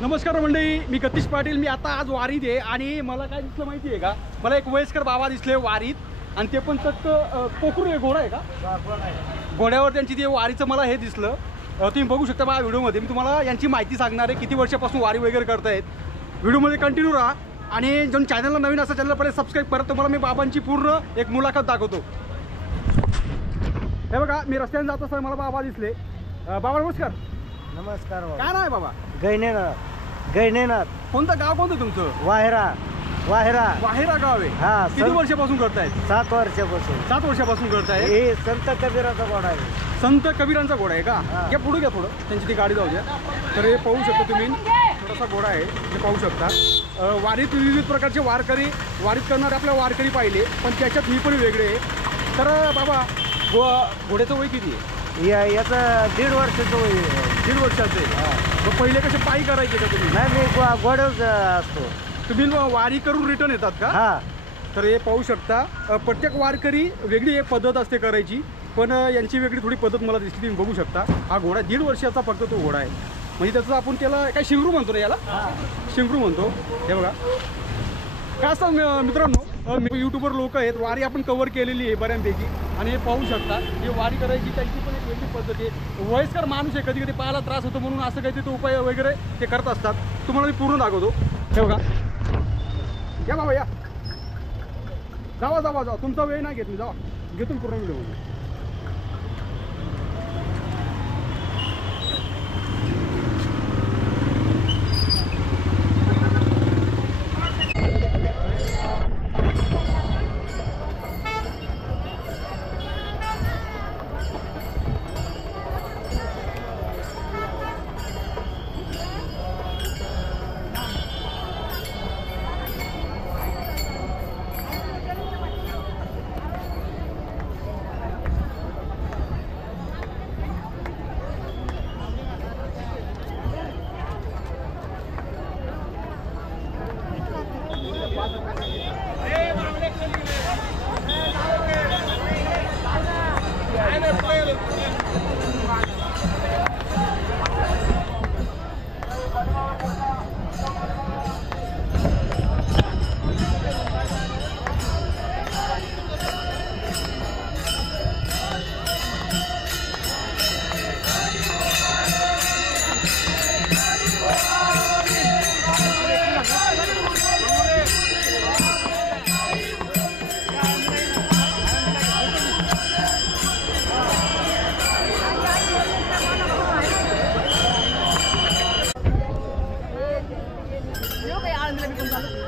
नमस्कार मंडळी, मी गतीश पाटील। मी आता आज वारीत आहे आणि मला काय दिसलं माहिती आहे का, मला एक वयस्कर बाबा दिसले वारीत आणि ते पण चक्क कोकरू आहे, घोडा आहे का, घोड्यावर त्यांची ते वारीचं मला हे दिसलं। तुम्ही बघू शकता माझ्या व्हिडिओमध्ये। मी तुम्हाला यांची माहिती सांगणार आहे, किती वर्षापासून वारी वगैरे करतायत। व्हिडिओमध्ये कंटिन्यू राहा आणि ज्या चॅनलला नवीन असं चॅनल पहिले सबस्क्राईब करा। तुम्हाला मी बाबांची पूर्ण एक मुलाखत दाखवतो। हे बघा, मी रस्त्याने जात असताना मला बाबा दिसले। बाबा नमस्कार। नमस्कार बाबा। काय नाव आहे बाबा? गैनेनाथ। कोणतं गाव, कोणतं तुमचं? वाहेरा गाव आहे। हा, किती वर्षापासून करतायत? 7 वर्षापासून। 7 वर्षापासून करतायत। हे संत कबीराचा घोडा आहे। संत कबीरांचा घोडा आहे का? घ्या पुढे, घ्या थोडं, त्यांची ती गाडी जाऊ द्या। तर हे पाहू शकता तुम्ही, थोडासा घोडा आहे, हे पाहू शकता। वारीत विविध प्रकारचे वारकरी, वारीत करणारे आपल्या वारकरी पाहिले, पण त्याच्यात ही पण वेगळे आहे। तर बाबा, घोड्याचं वय किती आहे? याचं 1.5 वर्षाचं वय आहे। 1.5 वर्षाचं आहे। मग पहिले कसे पायी करायचे का तुम्ही? नाही, मी घोड्यावर असतो। तुम्ही वारी करून रिटर्न येतात का? हा। तर हे पाहू शकता, प्रत्येक वारकरी वेगळी एक पद्धत असते करायची, पण यांची वेगळी थोडी पद्धत मला दिसली। तुम्ही बघू शकता, हा घोडा 1.5 वर्षाचा फक्त तो घोडा आहे। म्हणजे त्याचं आपण त्याला काय शिंगरू म्हणतो ना, याला शिंगरू म्हणतो। हे बघा काय असतं मित्रांनो, यूट्यूबर लोक आहेत, वारी आपण कव्हर केलेली आहे बऱ्यापैकी। आणि हे पाहू शकता, हे वारी करायची त्यांची पण एक वेगळी पद्धत आहे। वयस्कर माणूस आहे, कधी कधी पायाला त्रास होतो म्हणून असं काही ते उपाय वगैरे ते करत असतात। तुम्हाला मी पूर्ण दाखवतो। हे बघा, या बाबा या, जावा, तुमचा वेळ नाही घेत मी, जावा, घेतो पूर्ण video. Yo kayak alhamdulillah bikin